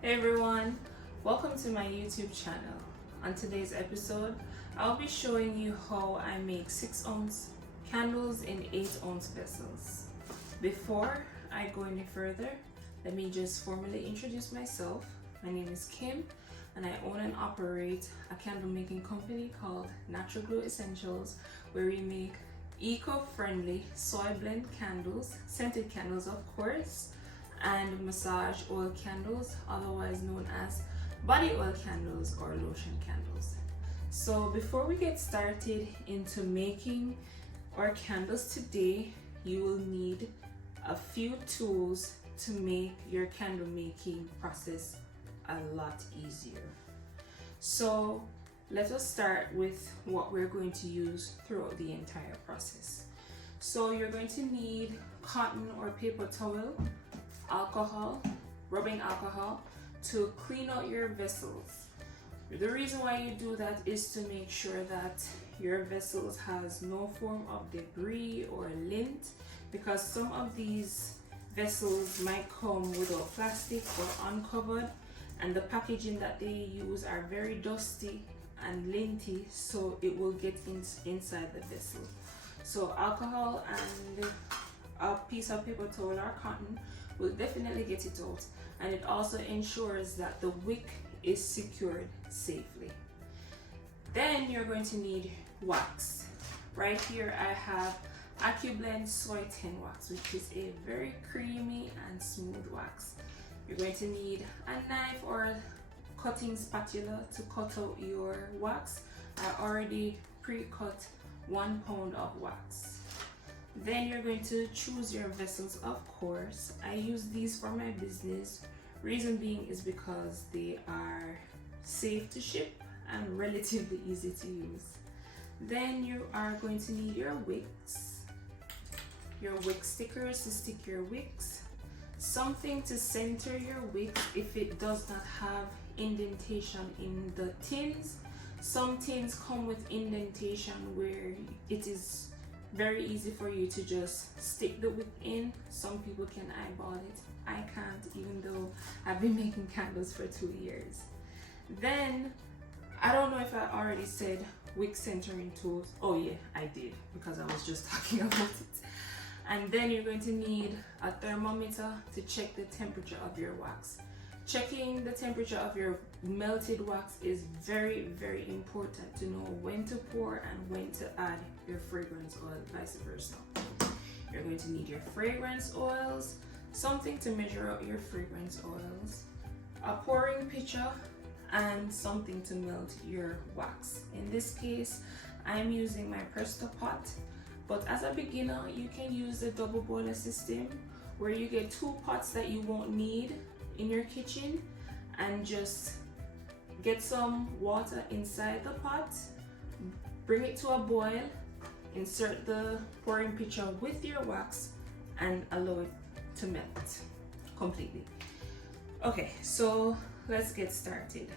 Hey everyone, welcome to my YouTube channel. On today's episode, I'll be showing you how I make 6-ounce candles in 8-ounce vessels. Before I go any further, let me just formally introduce myself. My name is Kim and I own and operate a candle making company called Natru-Glo Essentials, where we make eco-friendly soy blend candles, scented candles of course, and massage oil candles, otherwise known as body oil candles or lotion candles. So before we get started into making our candles today, you will need a few tools to make your candle making process a lot easier. So let us start with what we're going to use throughout the entire process. So you're going to need cotton or paper towel, alcohol, rubbing alcohol, to clean out your vessels. The reason why you do that is to make sure that your vessels has no form of debris or lint, because some of these vessels might come without plastic or uncovered, and the packaging that they use are very dusty and linty, so it will get inside the vessel. So alcohol and a piece of paper towel or cotton will definitely get it out, and it also ensures that the wick is secured safely. Then you're going to need wax. Right here I have AccuBlend Soy 10 wax, which is a very creamy and smooth wax. You're going to need a knife or cutting spatula to cut out your wax. I already pre-cut 1 pound of wax. Then you're going to choose your vessels, of course. I use these for my business. Reason being is because they are safe to ship and relatively easy to use. Then you are going to need your wicks, your wick stickers to stick your wicks, something to center your wick if it does not have indentation in the tins. Some tins come with indentation where it is very easy for you to just stick the wick in. Some people can eyeball it. I can't, even though I've been making candles for 2 years. Then, I don't know if I already said wick centering tools. Oh yeah, I did, because I was just talking about it. And then you're going to need a thermometer to check the temperature of your wax. Checking the temperature of your melted wax is very, very important to know when to pour and when to add your fragrance oil, vice versa. You're going to need your fragrance oils, something to measure out your fragrance oils, a pouring pitcher, and something to melt your wax. In this case, I'm using my Presto pot, but as a beginner, you can use the double boiler system where you get 2 pots that you won't need in your kitchen, and just get some water inside the pot, bring it to a boil, insert the pouring pitcher with your wax, and allow it to melt completely. Okay, so let's get started.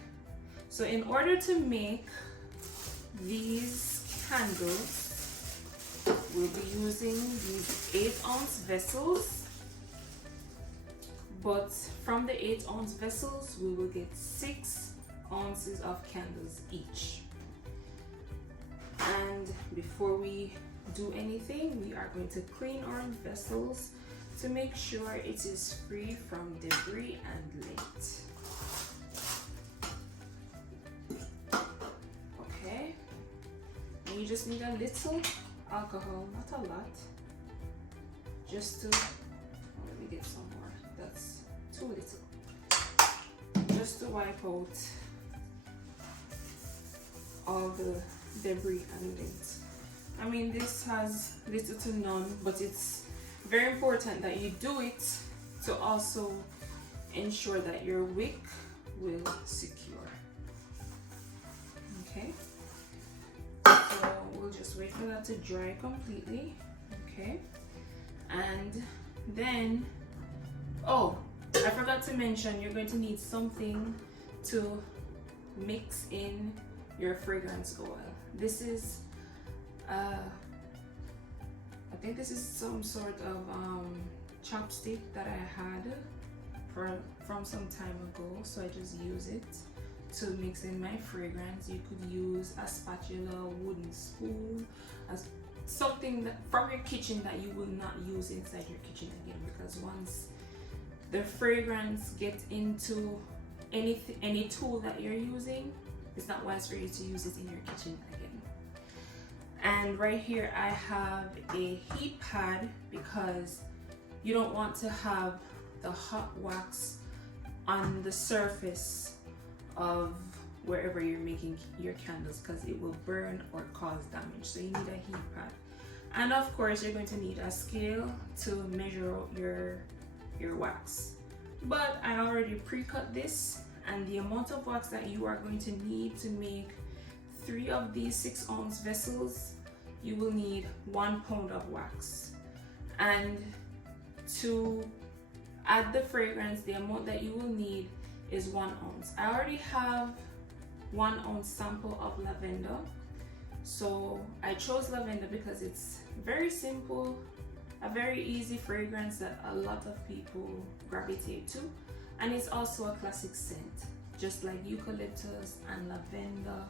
So in order to make these candles, we'll be using these 8-ounce vessels. But from the 8-ounce vessels, we will get 6 ounces of candles each. And before we do anything, we are going to clean our vessels to make sure it is free from debris and lint. Okay, and you just need a little alcohol, not a lot, just to, let me get some more. That's too little. Just to wipe out all the debris and lint. I mean, this has little to none, but it's very important that you do it to also ensure that your wick will secure. Okay, so we'll just wait for that to dry completely. Okay, and then, oh, I forgot to mention, you're going to need something to mix in your fragrance oil. This is, I think this is some sort of chopstick that I had from some time ago, so I just use it to mix in my fragrance. You could use a spatula, wooden spoon, something that, from your kitchen that you will not use inside your kitchen again, because once the fragrance gets into any tool that you're using, it's not wise for you to use it in your kitchen again. And right here I have a heat pad, because you don't want to have the hot wax on the surface of wherever you're making your candles, because it will burn or cause damage. So you need a heat pad, and of course you're going to need a scale to measure out your wax. But I already pre-cut this, and the amount of wax that you are going to need to make 3 of these 6-ounce vessels, you will need 1 pound of wax. And to add the fragrance, the amount that you will need is 1 ounce. I already have 1 ounce sample of lavender, so I chose lavender because it's very simple, a very easy fragrance that a lot of people gravitate to, and it's also a classic scent, just like eucalyptus and lavender,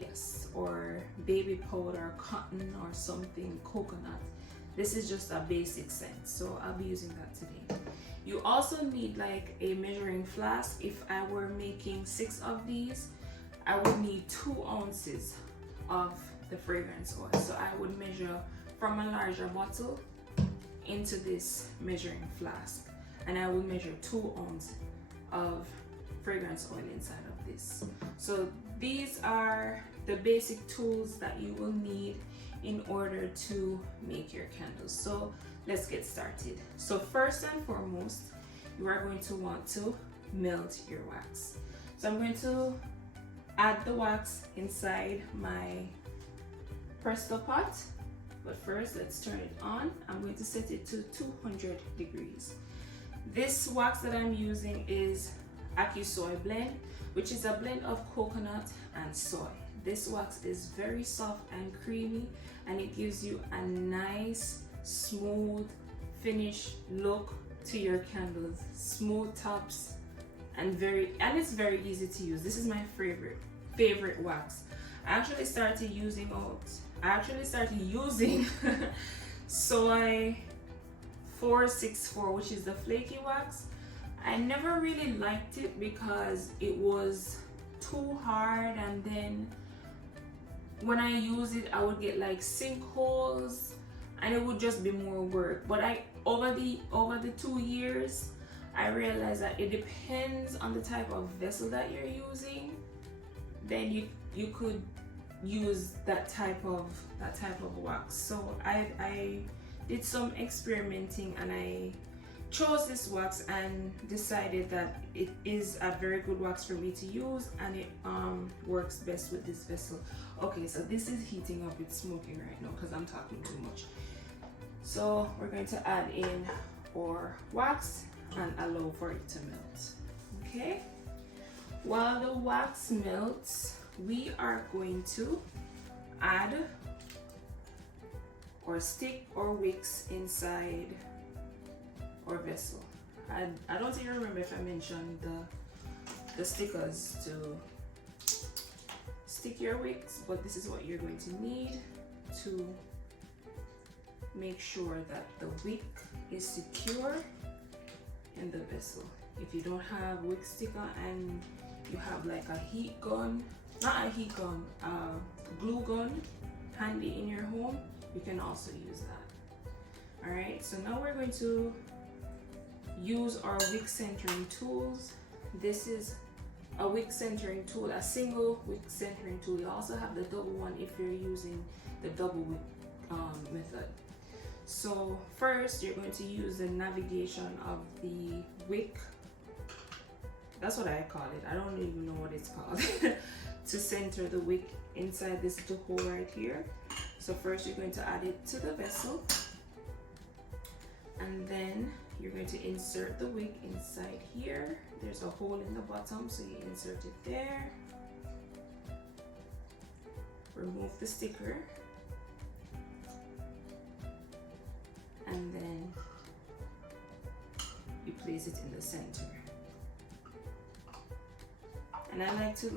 yes, or baby powder, cotton, or something, coconut. This is just a basic scent, so I'll be using that today. You also need like a measuring flask. If I were making 6 of these, I would need 2 ounces of the fragrance oil. So I would measure from a larger bottle into this measuring flask, and I will measure 2 ounces of fragrance oil inside of this. So these are the basic tools that you will need in order to make your candles. So let's get started. So first and foremost, you are going to want to melt your wax. So I'm going to add the wax inside my Presto pot, but first let's turn it on. I'm going to set it to 200 degrees. This wax that I'm using is Soy blend, which is a blend of coconut and soy. This wax is very soft and creamy, and it gives you a nice smooth finish look to your candles, smooth tops, and it's very easy to use. This is my favorite wax. I actually started using Soy 464, which is the flaky wax. I never really liked it because it was too hard, and then when I use it I would get like sinkholes, and it would just be more work. But over the 2 years I realized that it depends on the type of vessel that you're using. Then you could use that type of wax. So I did some experimenting, and I chose this wax and decided that it is a very good wax for me to use, and it works best with this vessel. Okay, so this is heating up, it's smoking right now because I'm talking too much. So we're going to add in our wax and allow for it to melt. Okay, while the wax melts, we are going to add or stick or wicks inside our vessel. I don't even remember if I mentioned the stickers to stick your wicks, but this is what you're going to need to make sure that the wick is secure in the vessel. If you don't have wick sticker and you have like a heat gun, not a heat gun, a glue gun handy in your home, you can also use that. All right, so now we're going to use our wick centering tools. This is a wick centering tool, a single wick centering tool. You also have the double one if you're using the double wick method. So first you're going to use the navigation of the wick, that's what I call it, I don't even know what it's called, to center the wick inside this little hole right here. So first you're going to add it to the vessel, and then you're going to insert the wick inside here. There's a hole in the bottom, so you insert it there. Remove the sticker, and then you place it in the center. And I like to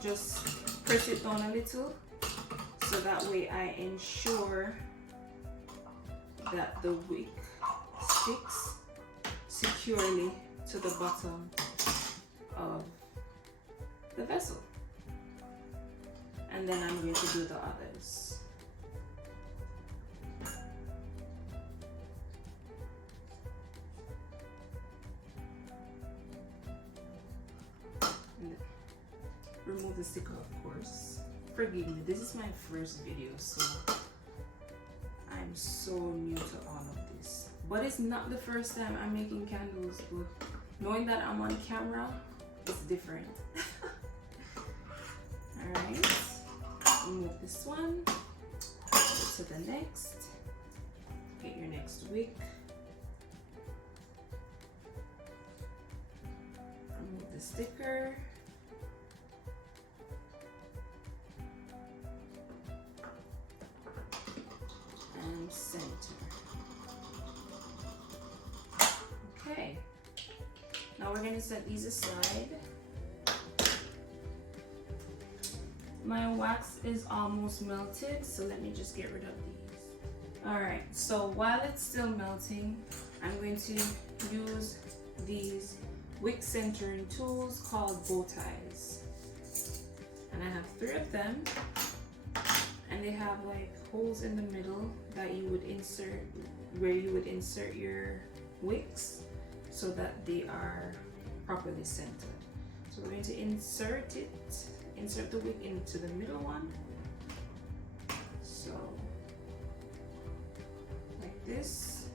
just press it down a little, so that way I ensure that the wick sticks securely to the bottom of the vessel. And then I'm going to do the others. Remove the sticker, of course. Forgive me, this is my first video, so I'm so new to all of this. But it's not the first time I'm making candles, but knowing that I'm on camera, it's different. Alright, remove this one. Go to the next. Get your next wick. Remove the sticker. And center. Okay. Now we're going to set these aside. My wax is almost melted, so let me just get rid of these. Alright, so while it's still melting, I'm going to use these wick centering tools called bow ties. And I have 3 of them, and they have like holes in the middle that you would insert, where you would insert your wicks so that they are properly centered. So we're going to insert the wick into the middle one. So like this.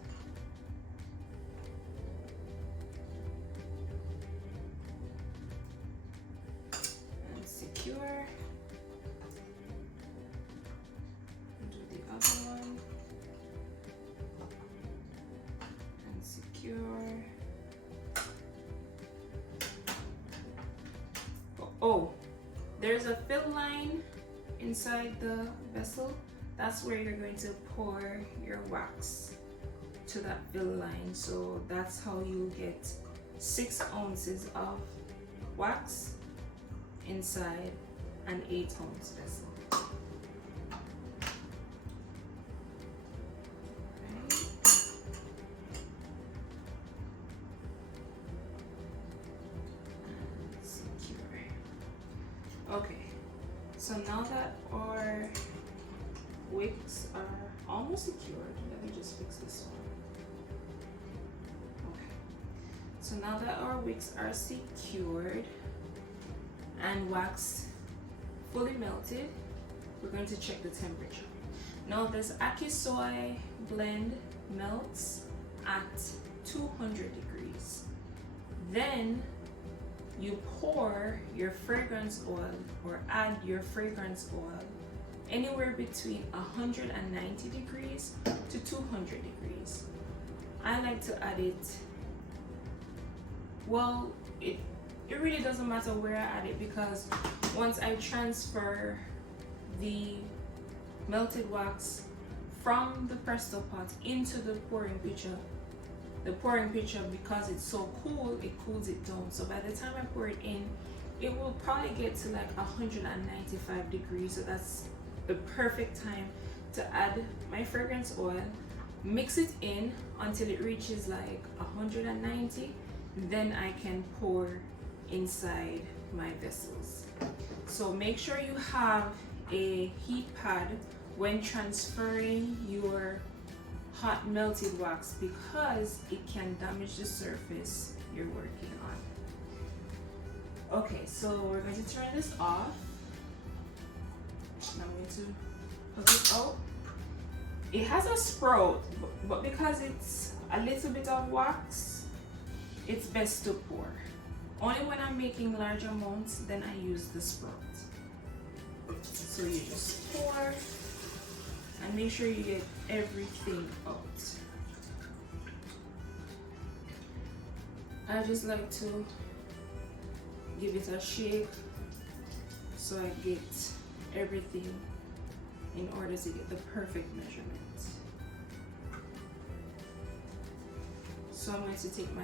And secure. Do the other one. And secure. Oh, there's a fill line inside the vessel. That's where you're going to pour your wax, to that fill line. So that's how you get 6 ounces of wax inside an 8-ounce vessel. Okay, so now that our wicks are almost secured, let me just fix this one. Okay, so now that our wicks are secured and wax fully melted, we're going to check the temperature. Now this Ackee soy blend melts at 200 degrees. Then you pour your fragrance oil, or add your fragrance oil, anywhere between 190 degrees to 200 degrees. I like to add it, well, it really doesn't matter where I add it, because once I transfer the melted wax from the Presto pot into the pouring pitcher, because it's so cool, it cools it down. So by the time I pour it in, it will probably get to like 195 degrees. So that's the perfect time to add my fragrance oil, mix it in until it reaches like 190. Then I can pour inside my vessels. So make sure you have a heat pad when transferring your hot melted wax, because it can damage the surface you're working on. Okay, so we're going to turn this off. I'm going to pull it out. It has a sprout, but because it's a little bit of wax, it's best to pour. Only when I'm making large amounts, then I use the sprout. So you just pour and make sure you get everything out. I just like to give it a shake so I get everything in order to get the perfect measurement. So I'm going to take my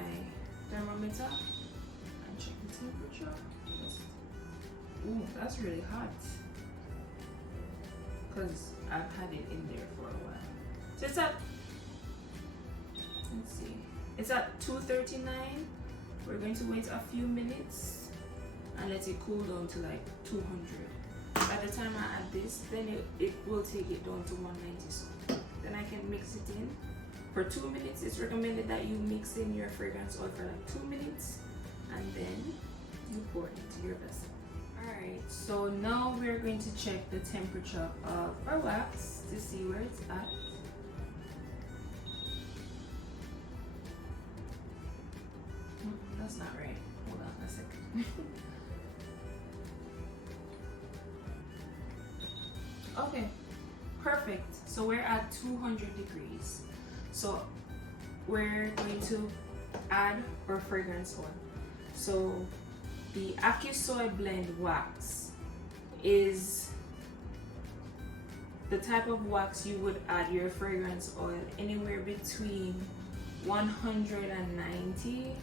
thermometer and check the temperature. Ooh, that's really hot. Because I've had it in there for a while. So it's at, let's see, it's at 239. We're going to wait a few minutes and let it cool down to like 200. By the time I add this, then it will take it down to 190. So then I can mix it in for 2 minutes. It's recommended that you mix in your fragrance oil for like 2 minutes and then you pour it into your vessel. Alright, so now we're going to check the temperature of our wax to see where it's at. That's not right. Hold on a second. Okay, perfect. So we're at 200 degrees. So we're going to add our fragrance oil. So the AccuSoy Blend wax is the type of wax you would add your fragrance oil anywhere between 190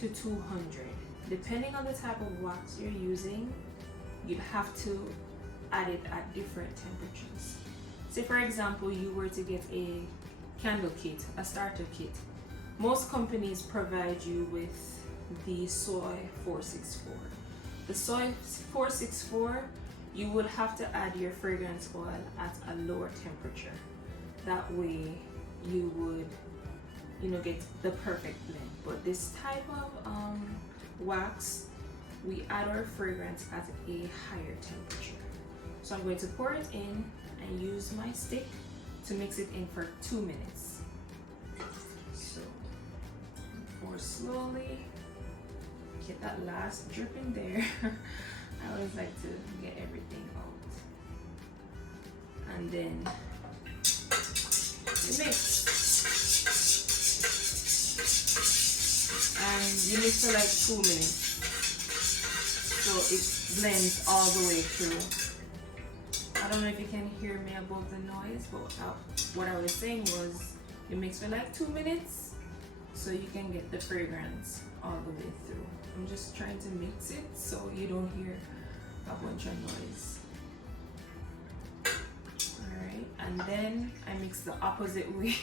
to 200. Depending on the type of wax you're using, you'd have to add it at different temperatures. Say for example, you were to get a candle kit, a starter kit. Most companies provide you with the soy 464. The soy 464, you would have to add your fragrance oil at a lower temperature. That way you would, get the perfect blend. But this type of wax, we add our fragrance at a higher temperature. So I'm going to pour it in and use my stick to mix it in for 2 minutes. So pour slowly. Get that last drip in there. I always like to get everything out. And then you mix. And you mix for like 2 minutes. So it blends all the way through. I don't know if you can hear me above the noise, but what I was saying was you mix for like 2 minutes so you can get the fragrance all the way through. I'm just trying to mix it so you don't hear a bunch of noise. Alright, and then I mix the opposite way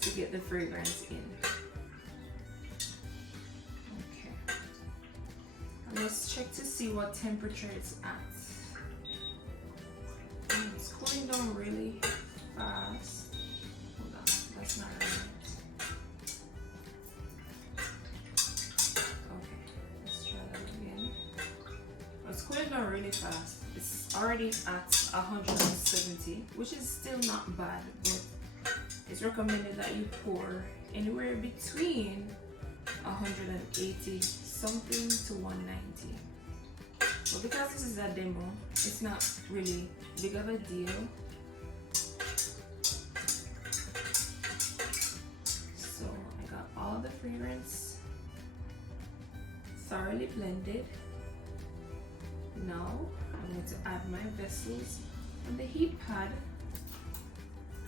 to get the fragrance in. Okay. And let's check to see what temperature it's at. And it's cooling down really fast. Hold on, that's not right. It's cooling down really fast. It's already at 170, which is still not bad, but it's recommended that you pour anywhere between 180 something to 190. But because this is a demo, it's not really big of a deal. So I got all the fragrance thoroughly blended. Now I'm going to add my vessels on the heat pad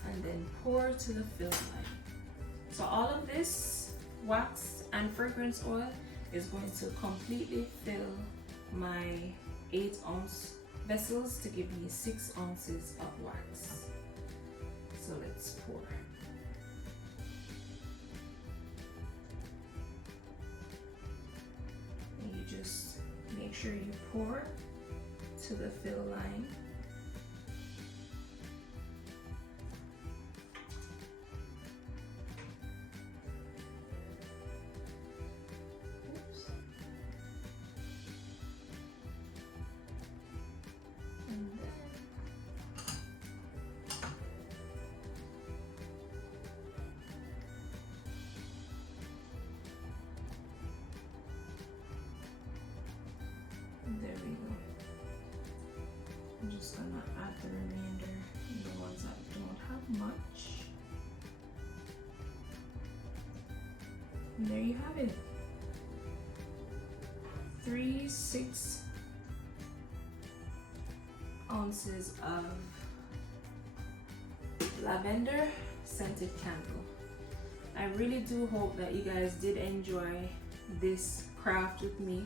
and then pour to the fill line. So all of this wax and fragrance oil is going to completely fill my 8-ounce vessels to give me 6 ounces of wax. So let's pour. And you just make sure you pour to the fill line. Oops. And there we go. I'm just gonna add the remainder, the ones that don't have much. And there you have it. 3 6 ounces of lavender scented candle. I really do hope that you guys did enjoy this craft with me.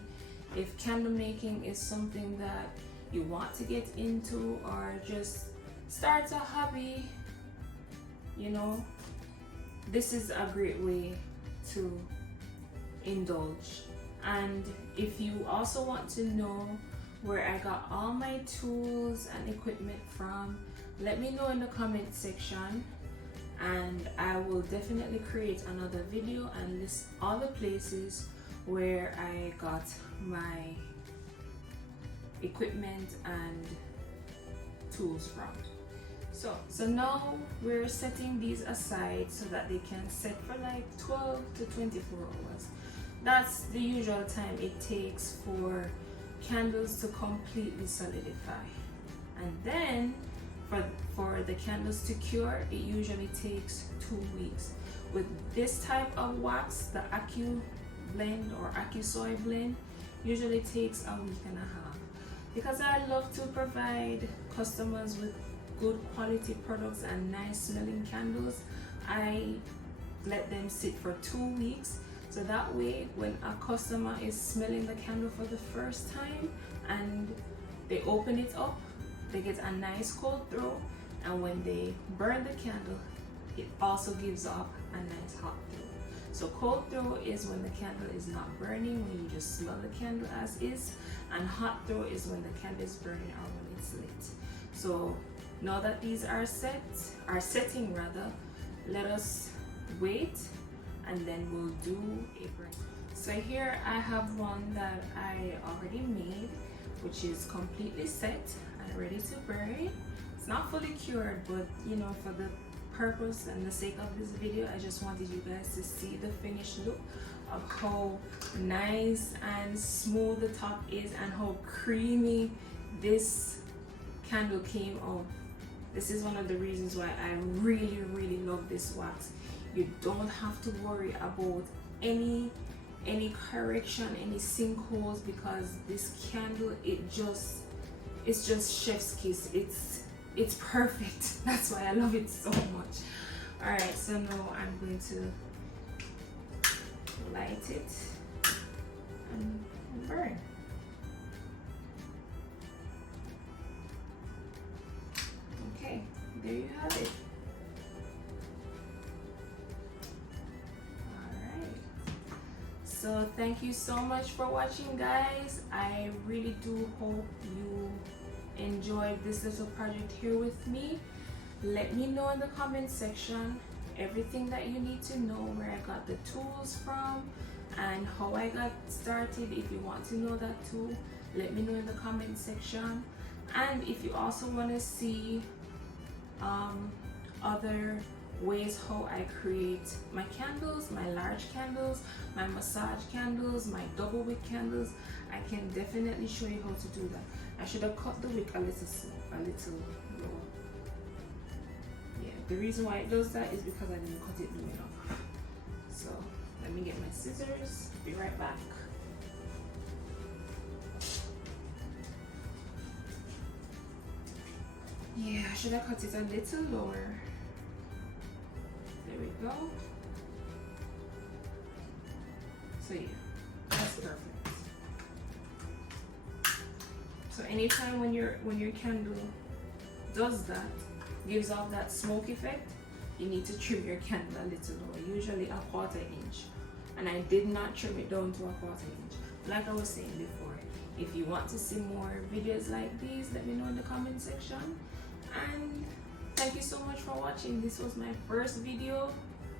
If candle making is something that you want to get into or just start a hobby, you know, this is a great way to indulge. And if you also want to know where I got all my tools and equipment from, let me know in the comment section, and I will definitely create another video and list all the places where I got my equipment and tools from. So now we're setting these aside so that they can set for like 12 to 24 hours. That's the usual time it takes for candles to completely solidify. And then for the candles to cure, it usually takes 2 weeks. With this type of wax, the Acu blend or Acu soy blend, usually takes a week and a half. Because I love to provide customers with good quality products and nice smelling candles, I let them sit for 2 weeks. So that way, when a customer is smelling the candle for the first time and they open it up, they get a nice cold throw, and when they burn the candle, it also gives off a nice hot throw. So cold throw is when the candle is not burning, when you just smell the candle as is, and hot throw is when the candle is burning or when it's lit. So now that these are setting rather, let us wait and then we'll do a burn. So here I have one that I already made, which is completely set and ready to burn. It's not fully cured, but you know, for the purpose and the sake of this video, I just wanted you guys to see the finished look of how nice and smooth the top is and how creamy this candle came out. This is one of the reasons why I really love this wax. You don't have to worry about any correction, any sinkholes, because this candle, it's just chef's kiss. It's perfect. That's why I love it so much. All right, so now I'm going to light it and burn. Okay, there you have it. So thank you so much for watching, guys. I really do hope you enjoyed this little project here with me. Let me know in the comment section everything that you need to know, where I got the tools from and how I got started. If you want to know that too, let me know in the comment section. And if you also want to see other ways how I create my candles, my large candles, my massage candles, my double wick candles, I can definitely show you how to do that. I should have cut the wick a little lower. Yeah, the reason why it does that is because I didn't cut it low enough. So let me get my scissors, be right back. Yeah, I should have cut it a little lower. There we go. So yeah, that's perfect. So anytime when your candle does that, gives off that smoke effect, you need to trim your candle a little lower, usually a 1/4 inch. And I did not trim it down to a 1/4 inch. Like I was saying before, if you want to see more videos like these, let me know in the comment section. And thank you so much for watching. This was my first video.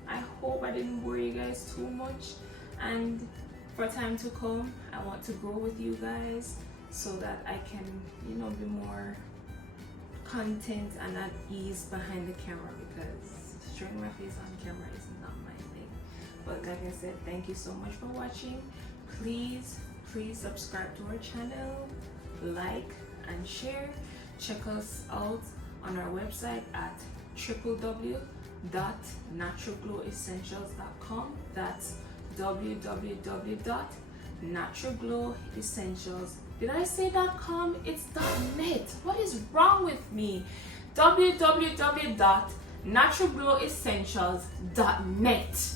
I hope I didn't bore you guys too much, and for time to come I want to grow with you guys so that I can, you know, be more content and at ease behind the camera, because showing my face on camera is not my thing. But like I said, thank you so much for watching. Please subscribe to our channel, like and share. Check us out on our website at www.natrugloessentials.com. That's www.natrugloessentials. Did I say .com? It's .net. What is wrong with me? www.natrugloessentials.com. Natru-Glo-essentials.net.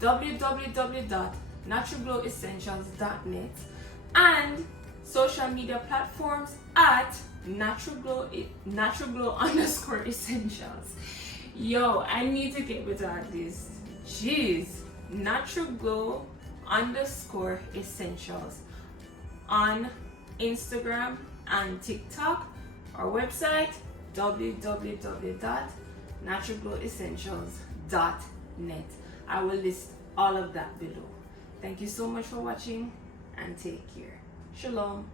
www.natru-glo-essentials.net, and social media platforms at Natru-Glo_essentials. Yo, I need to get better at this. Jeez. Natru-Glo_essentials on Instagram and TikTok. Our website www.natru-glo-essentials.net. I will list all of that below. Thank you so much for watching and take care. Shalom.